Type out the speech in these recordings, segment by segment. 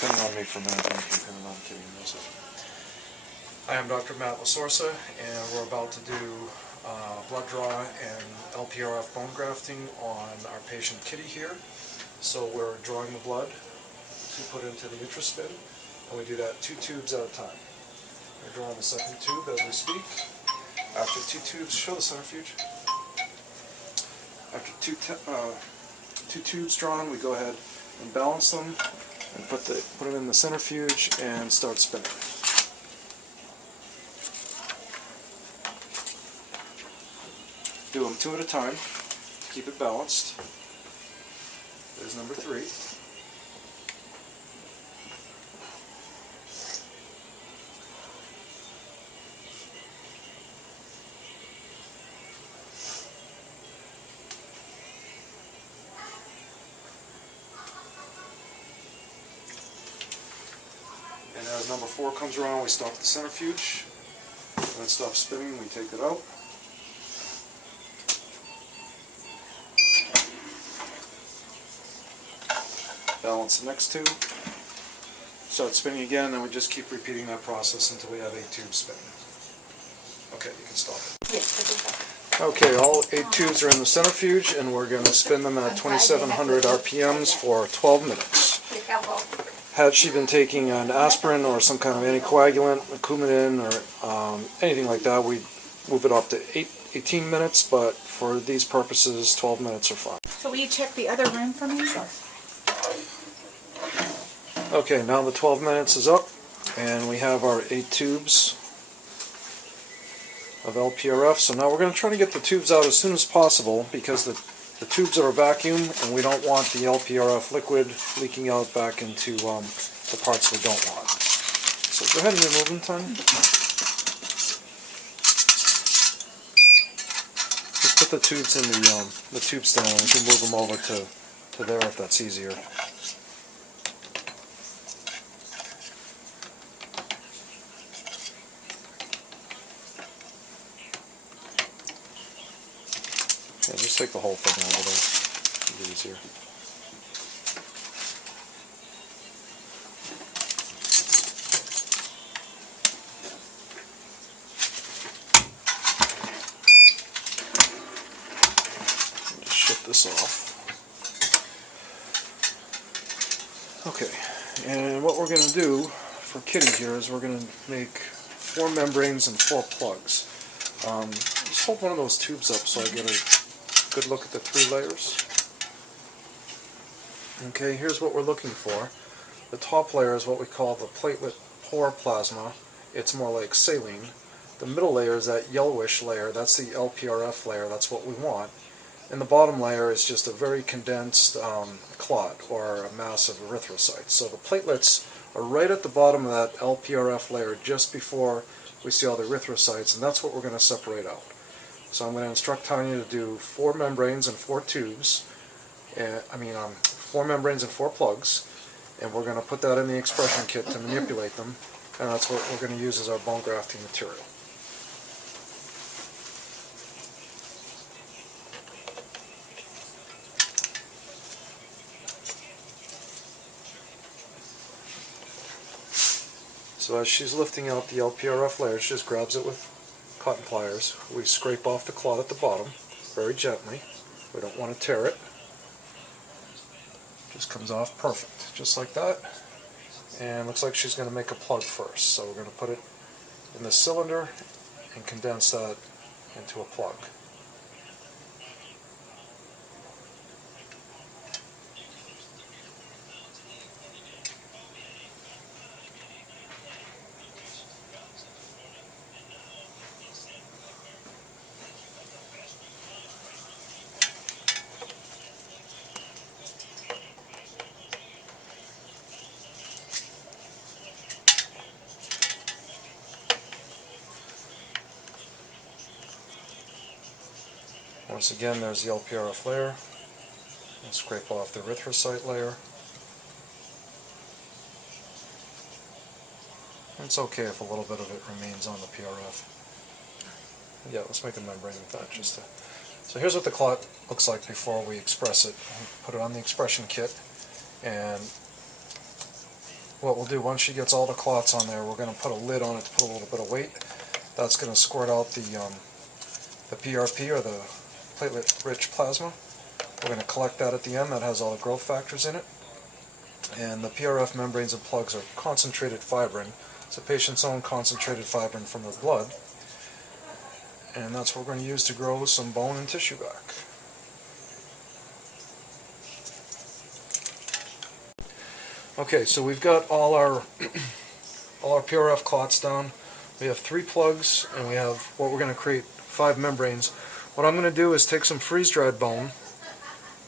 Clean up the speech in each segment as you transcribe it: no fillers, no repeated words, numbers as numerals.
Pin it on me for a minute, then you can pin it on Kitty in a second. I am Dr. Matt Lasorsa, and we're about to do blood draw and L-PRF bone grafting on our patient Kitty here. So we're drawing the blood to put into the utrospin, and we do that 2 tubes at a time. We're drawing the second tube as we speak. After 2 tubes, show the centrifuge. After two tubes drawn, we go ahead and balance them and put it in the centrifuge and start spinning. Do them 2 at a time to keep it balanced. There's number 3. And as number 4 comes around, we stop the centrifuge. When it stops spinning, we take it out. Balance the next 2. Start spinning again, and we just keep repeating that process until we have 8 tubes spinning. Okay, you can stop it. Yes, okay, all 8 tubes are in the centrifuge, and we're going to spin them at 2700 RPMs for 12 minutes. Had she been taking an aspirin or some kind of anticoagulant, a Coumadin, or anything like that, we'd move it up to 18 minutes, but for these purposes, 12 minutes are fine. So will you check the other room for me? Sure. Okay, now the 12 minutes is up, and we have our 8 tubes of L-PRF. So now we're going to try to get the tubes out as soon as possible, because the tubes are a vacuum, and we don't want the L-PRF liquid leaking out back into the parts we don't want. So go ahead and remove them, Tanya. Just put the tubes in the tube stand, and we can move them over to there if that's easier. Yeah, just take the whole thing over there. It'll be easier. Just shut this off. Okay, and what we're going to do for Kitty here is we're going to make 4 membranes and 4 plugs. Just hold one of those tubes up so I get a good look at the 3 layers. Okay, here's what we're looking for. The top layer is what we call the platelet pore plasma. It's more like saline. The middle layer is that yellowish layer. That's the L-PRF layer. That's what we want. And the bottom layer is just a very condensed clot, or a mass of erythrocytes. So the platelets are right at the bottom of that L-PRF layer just before we see all the erythrocytes, and that's what we're going to separate out. So I'm going to instruct Tanya to do 4 membranes and 4 tubes, 4 membranes and 4 plugs, and we're going to put that in the expression kit to manipulate them, and that's what we're going to use as our bone grafting material. So as she's lifting out the L-PRF layer, she just grabs it with cotton pliers. We scrape off the clot at the bottom very gently. We don't want to tear it. Just comes off perfect, just like that. And looks like she's going to make a plug first. So we're going to put it in the cylinder and condense that into a plug. Once again, there's the L-PRF layer. And scrape off the erythrocyte layer. And it's okay if a little bit of it remains on the PRF. Yeah, let's make a membrane with that. So here's what the clot looks like before we express it. We put it on the expression kit, and what we'll do, once she gets all the clots on there, we're going to put a lid on it to put a little bit of weight. That's going to squirt out the PRP, or the platelet rich plasma. We're going to collect that at the end. That has all the growth factors in it. And the PRF membranes and plugs are concentrated fibrin. It's a patient's own concentrated fibrin from their blood. And that's what we're going to use to grow some bone and tissue back. Okay, so we've got all our PRF clots down. We have 3 plugs, and we have what we're going to create 5 membranes. What I'm going to do is take some freeze-dried bone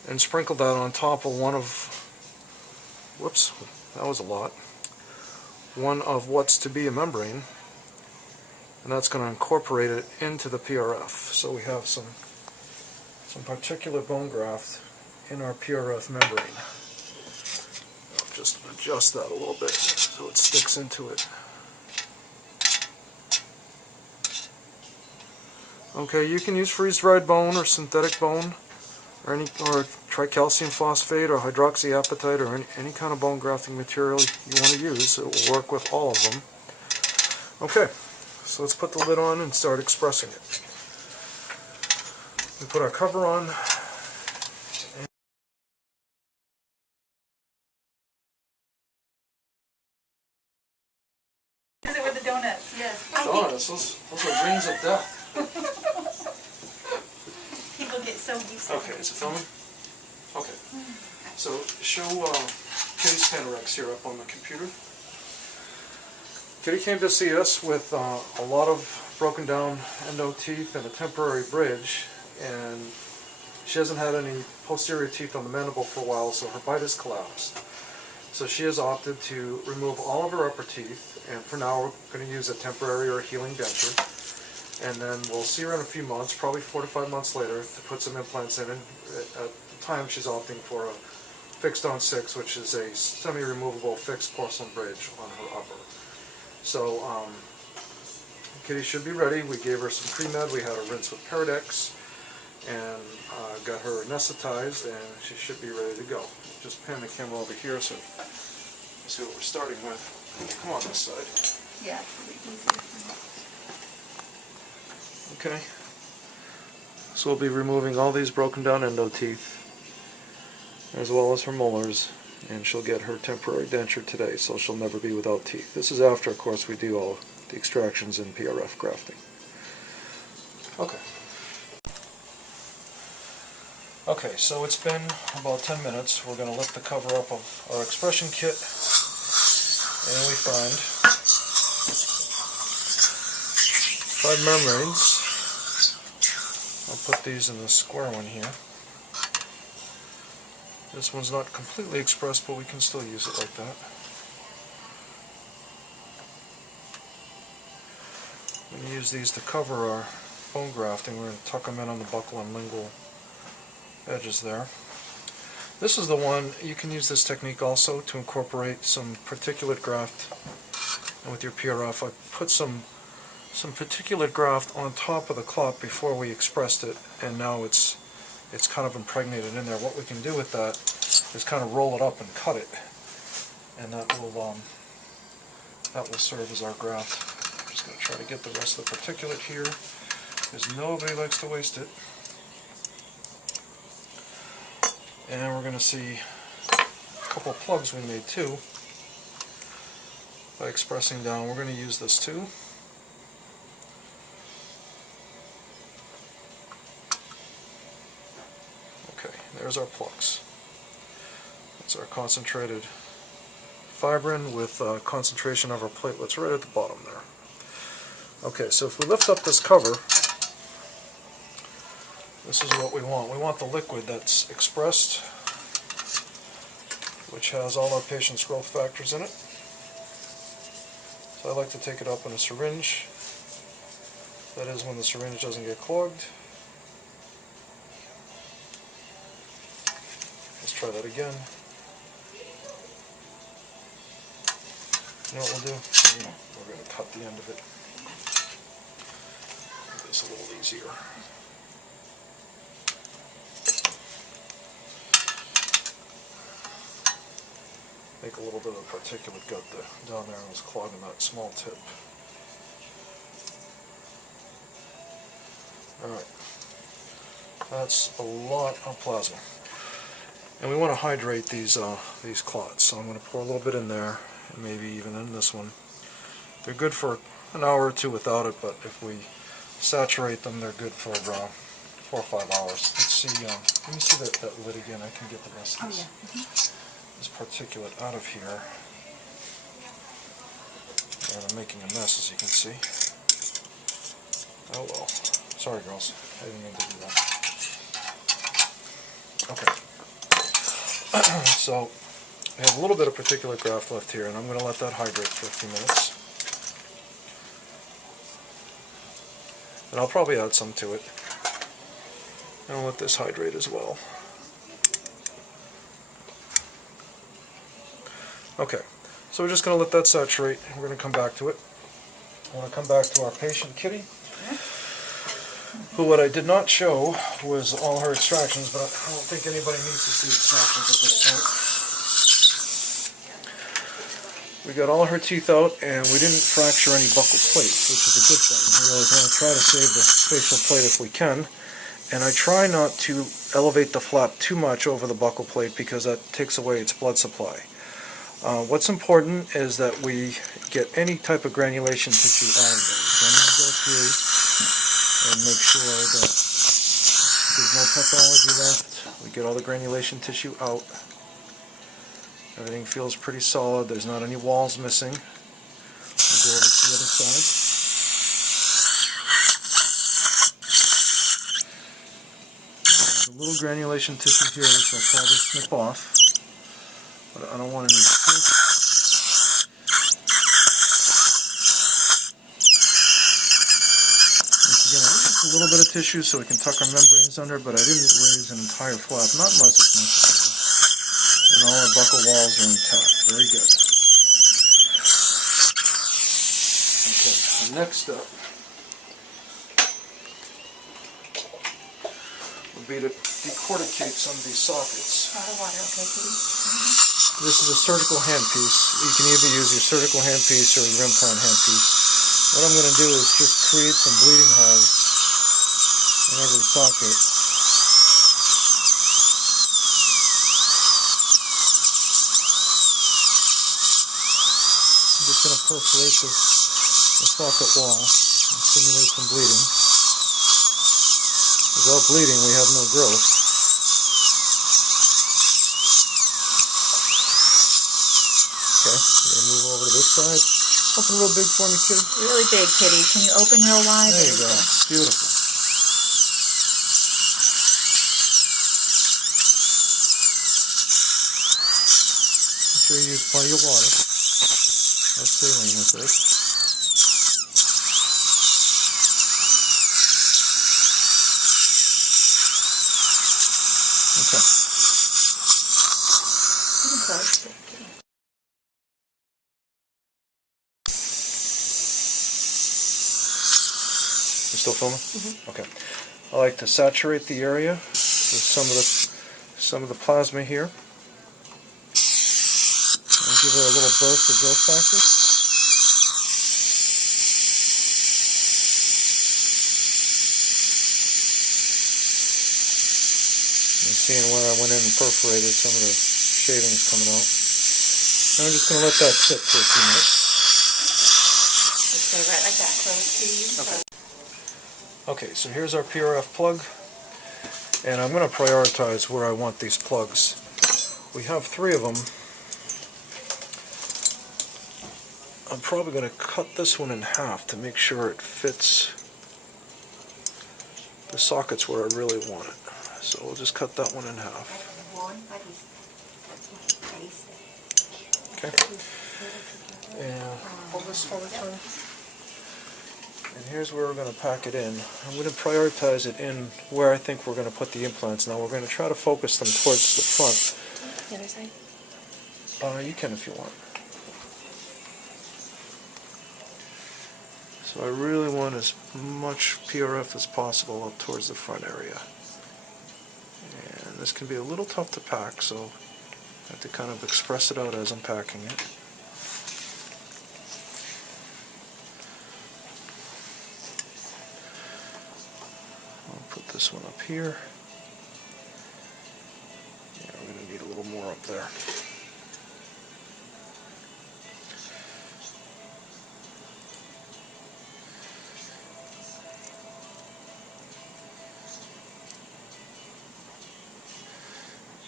and sprinkle that on top of one of what's to be a membrane, and that's going to incorporate it into the PRF. So we have some particular bone graft in our PRF membrane. I'll just adjust that a little bit so it sticks into it. Okay, you can use freeze-dried bone or synthetic bone, or tricalcium phosphate or hydroxyapatite, or any kind of bone grafting material you want to use. It will work with all of them. Okay, so let's put the lid on and start expressing it. We put our cover on. Is it with the donuts? Yes. Donuts, those are rings of death. People get so used to it. Okay, is it filming? Okay. So show Kitty's Panorex here up on the computer. Kitty came to see us with a lot of broken down endo teeth and a temporary bridge, and she hasn't had any posterior teeth on the mandible for a while, so her bite has collapsed. So she has opted to remove all of her upper teeth, and for now we're going to use a temporary or healing denture. And then we'll see her in a few months, probably 4 to 5 months later, to put some implants in. And at the time she's opting for a fixed on 6, which is a semi-removable fixed porcelain bridge on her upper. So Kitty should be ready. We gave her some pre-med. We had her rinse with Paradex, and got her anesthetized, and she should be ready to go. Just pan the camera over here so you see what we're starting with. Come on this side. Yeah, it's really easy. Okay, so we'll be removing all these broken down endo teeth, as well as her molars, and she'll get her temporary denture today, so she'll never be without teeth. This is after, of course, we do all the extractions and PRF grafting. Okay. Okay, so it's been about 10 minutes. We're going to lift the cover up of our expression kit, and we find 5 membranes. I'll put these in the square one here. This one's not completely expressed, but we can still use it like that. We're going to use these to cover our bone grafting. We're going to tuck them in on the buccal and lingual edges there. This is the one, you can use this technique also to incorporate some particulate graft. And with your PRF, I put some particulate graft on top of the clot before we expressed it, and now it's kind of impregnated in there. What we can do with that is kind of roll it up and cut it, and that will serve as our graft. I'm just going to try to get the rest of the particulate here, because nobody likes to waste it. And we're going to see a couple of plugs we made too. By expressing down, we're going to use this too. Okay, there's our plugs. That's our concentrated fibrin with concentration of our platelets right at the bottom there. Okay, so if we lift up this cover, this is what we want. We want the liquid that's expressed, which has all our patient's growth factors in it. So I like to take it up in a syringe. That is when the syringe doesn't get clogged. Let's try that again. You know what we'll do? We're going to cut the end of it. Make this a little easier. make a little bit of particulate gut down there and was clogging that small tip. Alright, that's a lot of plasma. And we want to hydrate these clots, so I'm going to pour a little bit in there, and maybe even in this one. They're good for an hour or two without it, but if we saturate them, they're good for 4 or 5 hours. Let's see, let me see that lid again. I can get the rest of this particulate out of here. And I'm making a mess, as you can see. Oh well. Sorry, girls. I didn't mean to do that. Okay. So, I have a little bit of particulate graft left here, and I'm going to let that hydrate for a few minutes. And I'll probably add some to it. And I'll let this hydrate as well. Okay, so we're just going to let that saturate. We're going to come back to it. I want to come back to our patient Kitty, who what I did not show was all her extractions, but I don't think anybody needs to see extractions at this point. We got all her teeth out, and we didn't fracture any buccal plates, which is a good thing. We always want to try to save the facial plate if we can. And I try not to elevate the flap too much over the buccal plate because that takes away its blood supply. What's important is that we get any type of granulation tissue out of there. So I'm going to go through and make sure that there's no pathology left. We get all the granulation tissue out. Everything feels pretty solid. There's not any walls missing. We'll go over to the other side. There's a little granulation tissue here, which I'll probably snip off. But I don't want any stiff. Once again, just a little bit of tissue so we can tuck our membranes under, but I didn't raise an entire flap, not unless it's necessary. And all our buccal walls are intact. Very good. Okay, next up would be to decorticate some of these sockets. A lot of water, okay, Kitty? This is a surgical handpiece. You can either use your surgical handpiece or your implant handpiece. What I'm going to do is just create some bleeding holes in every socket. I'm just going to perforate the socket wall and simulate some bleeding. Without bleeding, we have no growth. Okay, I'm going to move over to this side. Open real big for me, Kitty. Really big, Kitty. Can you open real wide? There you go. Beautiful. Make sure you use plenty of water. No saline with this. Okay. You can close it, Kitty. You still filming? Mm-hmm. Okay. I like to saturate the area with some of the plasma here, and give it a little burst of growth factor. You're seeing where I went in and perforated some of the shavings coming out. And I'm just going to let that sit for a few minutes. Just stay right like that, close, Kitty. Okay. Okay, so here's our PRF plug, and I'm going to prioritize where I want these plugs. We have 3 of them. I'm probably going to cut this one in half to make sure it fits the sockets where I really want it. So we'll just cut that one in half. Okay. And pull this for the time. And here's where we're going to pack it in. I'm going to prioritize it in where I think we're going to put the implants. Now we're going to try to focus them towards the front. The other side? You can if you want. So I really want as much PRF as possible up towards the front area. And this can be a little tough to pack, so I have to kind of express it out as I'm packing it. I'll put this one up here. Yeah, we're going to need a little more up there.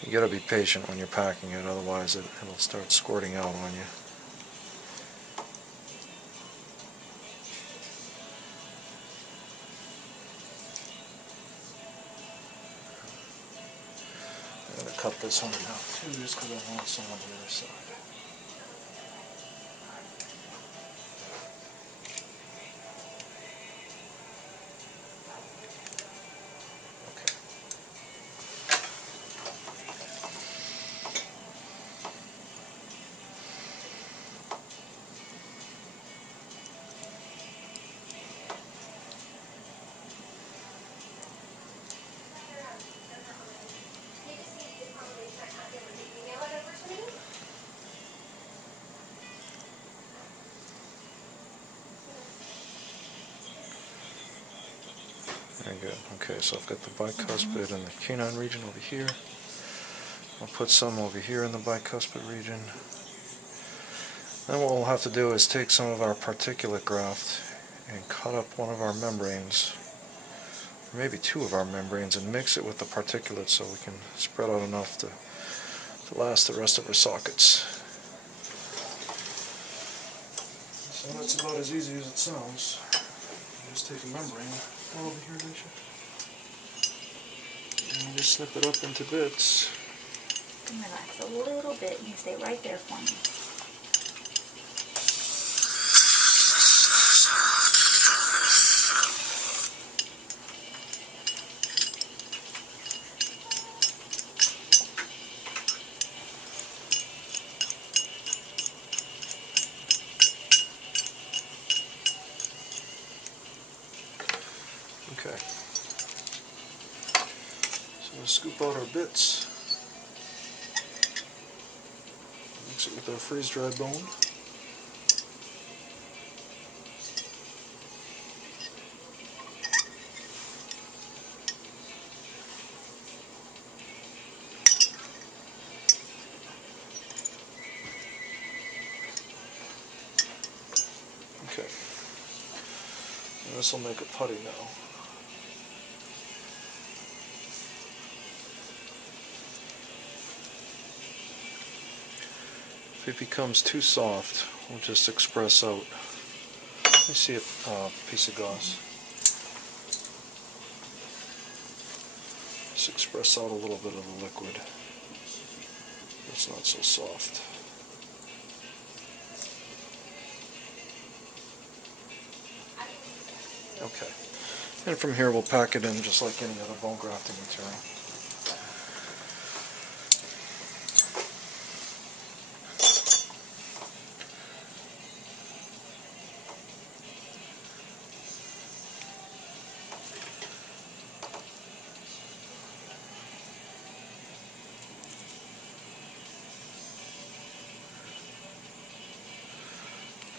You gotta be patient when you're packing it, otherwise it'll start squirting out on you. I'm gonna cut this one in half too, just because I want some on the other side. Very good. Okay, so I've got the bicuspid and the canine region over here. I'll put some over here in the bicuspid region. Then what we'll have to do is take some of our particulate graft and cut up one of our membranes, or maybe two of our membranes, and mix it with the particulates so we can spread out enough to last the rest of our sockets. So that's about as easy as it sounds. You just take a membrane over here, don't you? And just snip it up into bits. And relax a little bit. You can stay right there for me. Okay. So we'll scoop out our bits. Mix it with our freeze-dried bone. Okay. And this will make a putty now. If it becomes too soft, we'll just express out. Let me see a piece of gauze. Just express out a little bit of the liquid. It's not so soft. Okay. And from here we'll pack it in just like any other bone grafting material.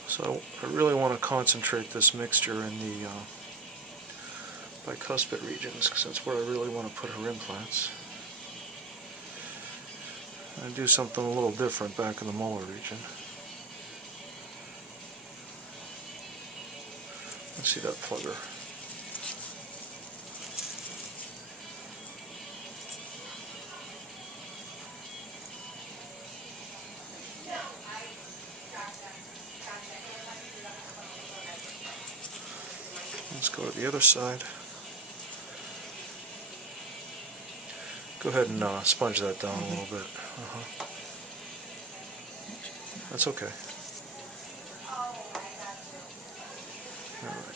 So I really want to concentrate this mixture in the bicuspid regions, because that's where I really want to put her implants. I do something a little different back in the molar region. Let's see that plugger. Let's go to the other side. Go ahead and sponge that down a little bit. That's okay. Alright.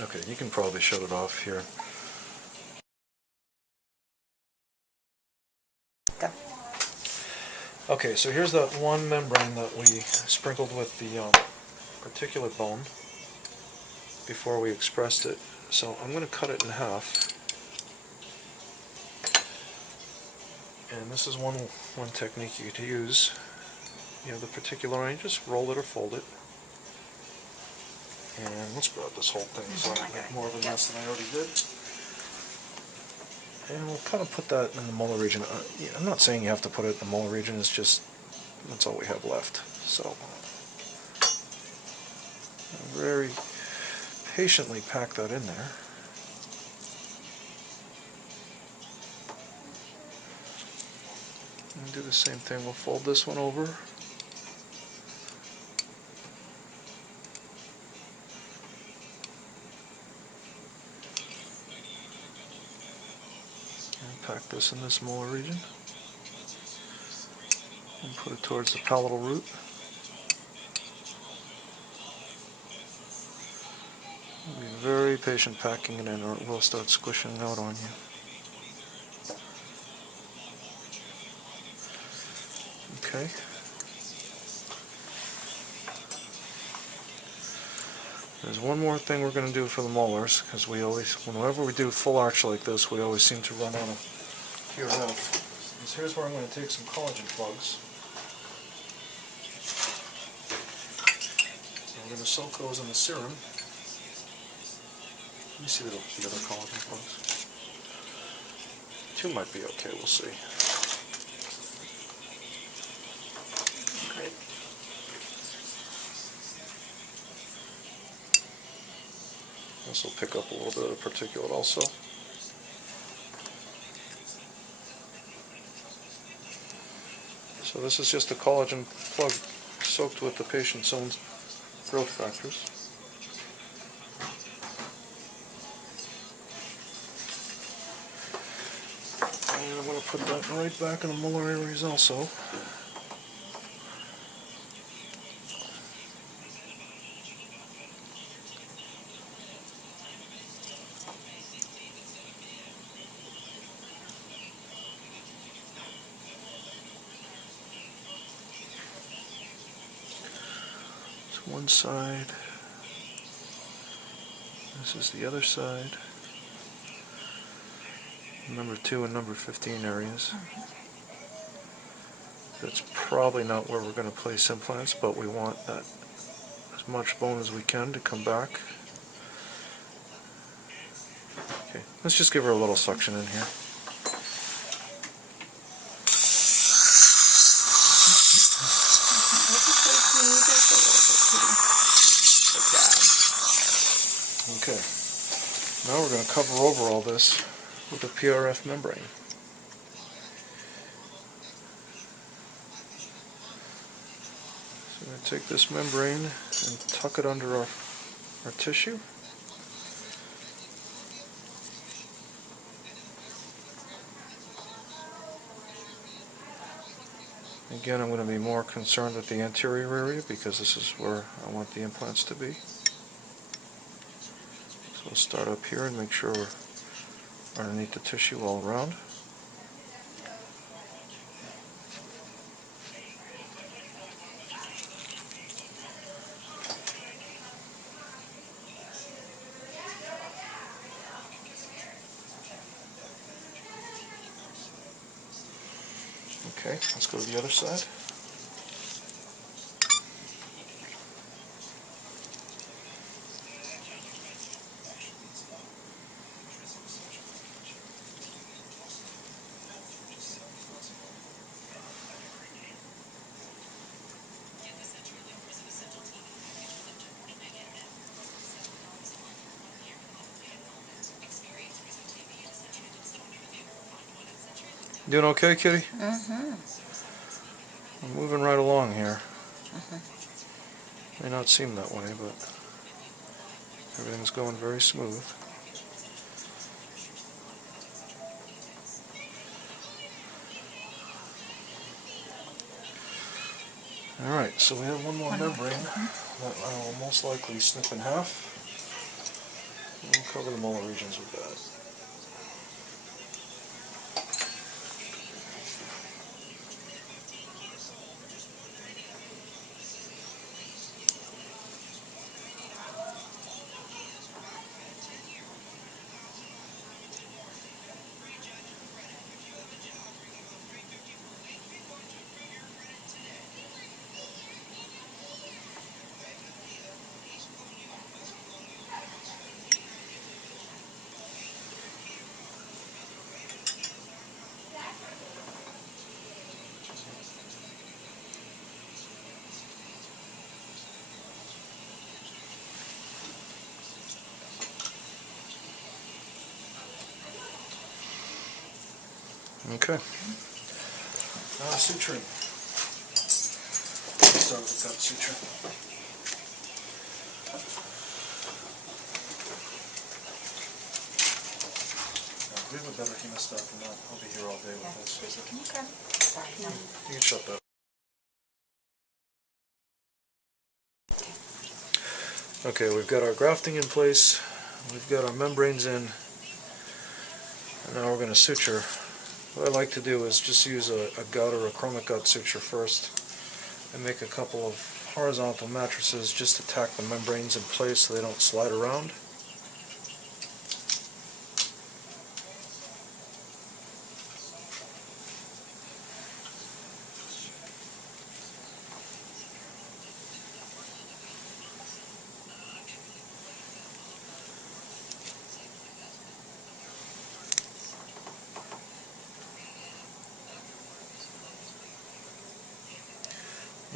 Okay, you can probably shut it off here. Okay, so here's that one membrane that we sprinkled with the particulate bone before we expressed it. So I'm going to cut it in half. And this is one technique you could use. You have the particular line, just roll it or fold it. And let's grab this whole thing so I don't make more of a mess than I already did. And we'll kind of put that in the molar region. I'm not saying you have to put it in the molar region, it's just, that's all we have left. So, very patiently pack that in there. And do the same thing, we'll fold this one over. Pack this in this molar region and put it towards the palatal root. Be very patient packing it in or it will start squishing out on you. Okay. There's one more thing we're going to do for the molars, because we always, whenever we do full arch like this, we always seem to run out of PRF. So here's where I'm going to take some collagen plugs. So we're going to soak those in the serum. Let me see the other collagen plugs. 2 might be okay, we'll see. Great. This will pick up a little bit of particulate also. So this is just a collagen plug soaked with the patient's own growth factors. And I'm going to put that right back in the molar areas also. One side, this is the other side, number 2 and number 15 areas. That's probably not where we're going to place implants, but we want that as much bone as we can to come back. Okay, let's just give her a little suction in here. Okay, now we're going to cover over all this with a PRF membrane. So I'm going to take this membrane and tuck it under our tissue. Again, I'm going to be more concerned with the anterior area because this is where I want the implants to be. So we'll start up here and make sure we're underneath the tissue all around. Okay, let's go to the other side. Doing okay, Kitty? Mm-hmm. I'm moving right along here. May not seem that way, but everything's going very smooth. Alright, so we have one more membrane that I will most likely snip in half. And we'll cover the molar regions with that. Okay. Now suturing. Let's start with the gut suture. Now, we have a better hemostat than that. I'll be here all day with this. Can you come? Sorry, no. You can shut that. Okay, we've got our grafting in place. We've got our membranes in. And now we're going to suture. What I like to do is just use a gut or a chromic gut suture first and make a couple of horizontal matrices just to tack the membranes in place so they don't slide around.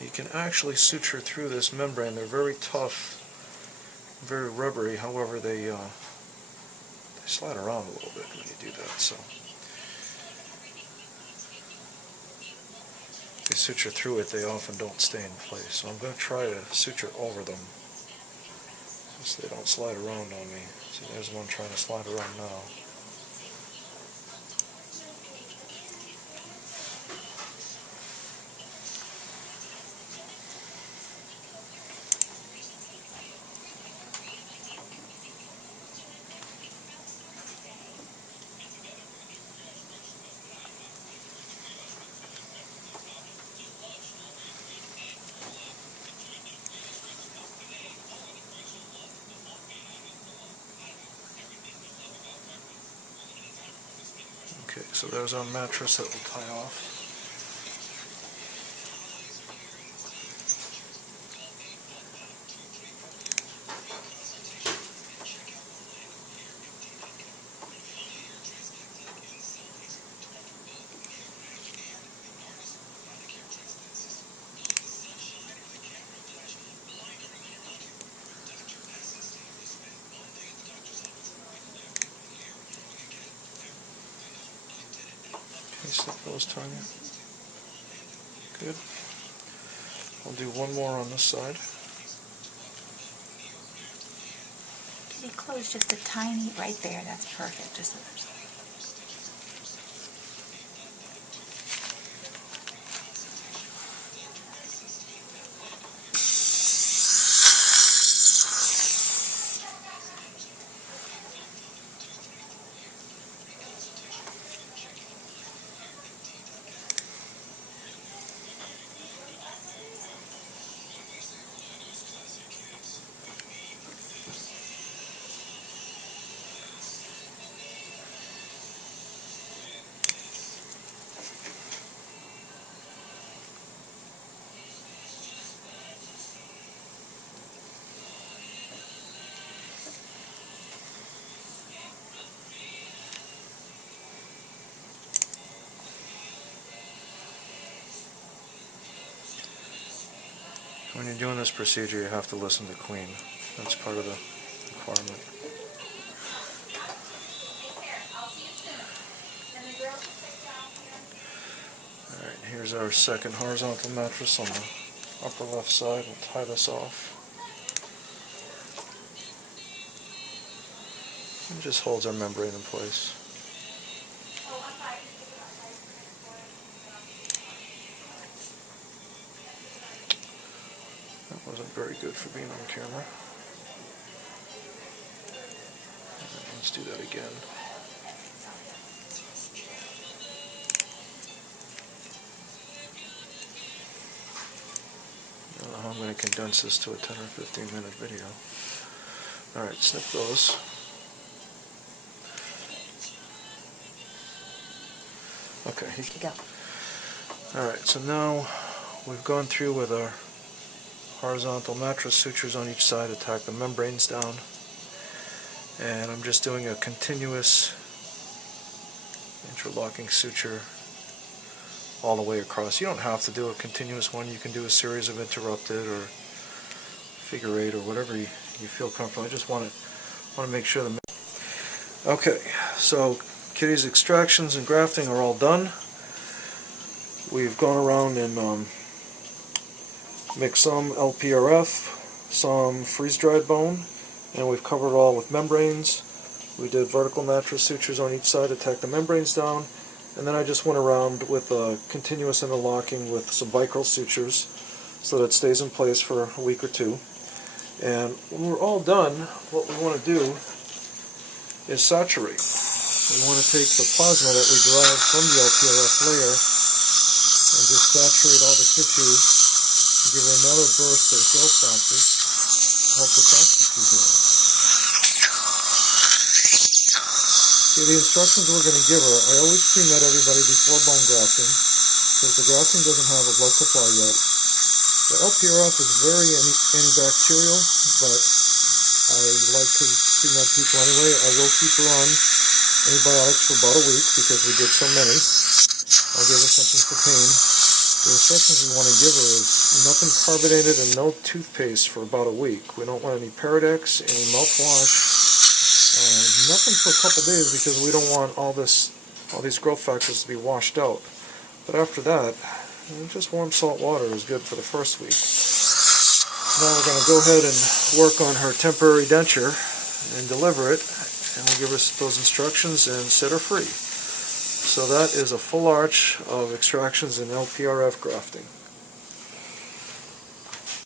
You can actually suture through this membrane. They're very tough, very rubbery. However, they slide around a little bit when you do that. So if you suture through it, they often don't stay in place. So I'm going to try to suture over them so they don't slide around on me. See, there's one trying to slide around now. Okay, so there's our mattress that will tie off. Slip those, Tanya. Good. I'll do one more on this side. Can you close just a tiny, right there, that's perfect, just so there's... When you're doing this procedure, you have to listen to Queen. That's part of the requirement. Alright, here's our second horizontal mattress on the upper left side. We'll tie this off. It just holds our membrane in place. That wasn't very good for being on camera. Let's do that again. I don't know how I'm going to condense this to a 10 or 15 minute video. Alright, snip those. Okay. Here you go. Alright, so now we've gone through with our horizontal mattress sutures on each side to tack the membranes down. And I'm just doing a continuous interlocking suture all the way across. You don't have to do a continuous one. You can do a series of interrupted or figure eight or whatever you feel comfortable. I just want to make sure the... Okay, so Kitty's extractions and grafting are all done. We've gone around and mixed some L-PRF, some freeze-dried bone, and we've covered it all with membranes. We did vertical mattress sutures on each side to tack the membranes down, and then I just went around with a continuous interlocking with some vicryl sutures so that it stays in place for a week or two. And when we're all done, what we want to do is saturate. We want to take the plasma that we derived from the L-PRF layer and just saturate all the tissues and give it another burst of growth factors to help the soft tissue heal. Okay, the instructions we're going to give her, I always pre-med everybody before bone grafting because the grafting doesn't have a blood supply yet. The L-PRF is very antibacterial, but I like to pre-med people anyway. I will keep her on antibiotics for about a week because we did so many. I'll give her something for pain. The instructions we want to give her is nothing carbonated and no toothpaste for about a week. We don't want any Paradex, any mouthwash, nothing for a couple days because we don't want all these growth factors to be washed out. But after that, just warm salt water is good for the first week. Now we're going to go ahead and work on her temporary denture and deliver it, and we'll give her those instructions and set her free. So that is a full arch of extractions in L-PRF grafting.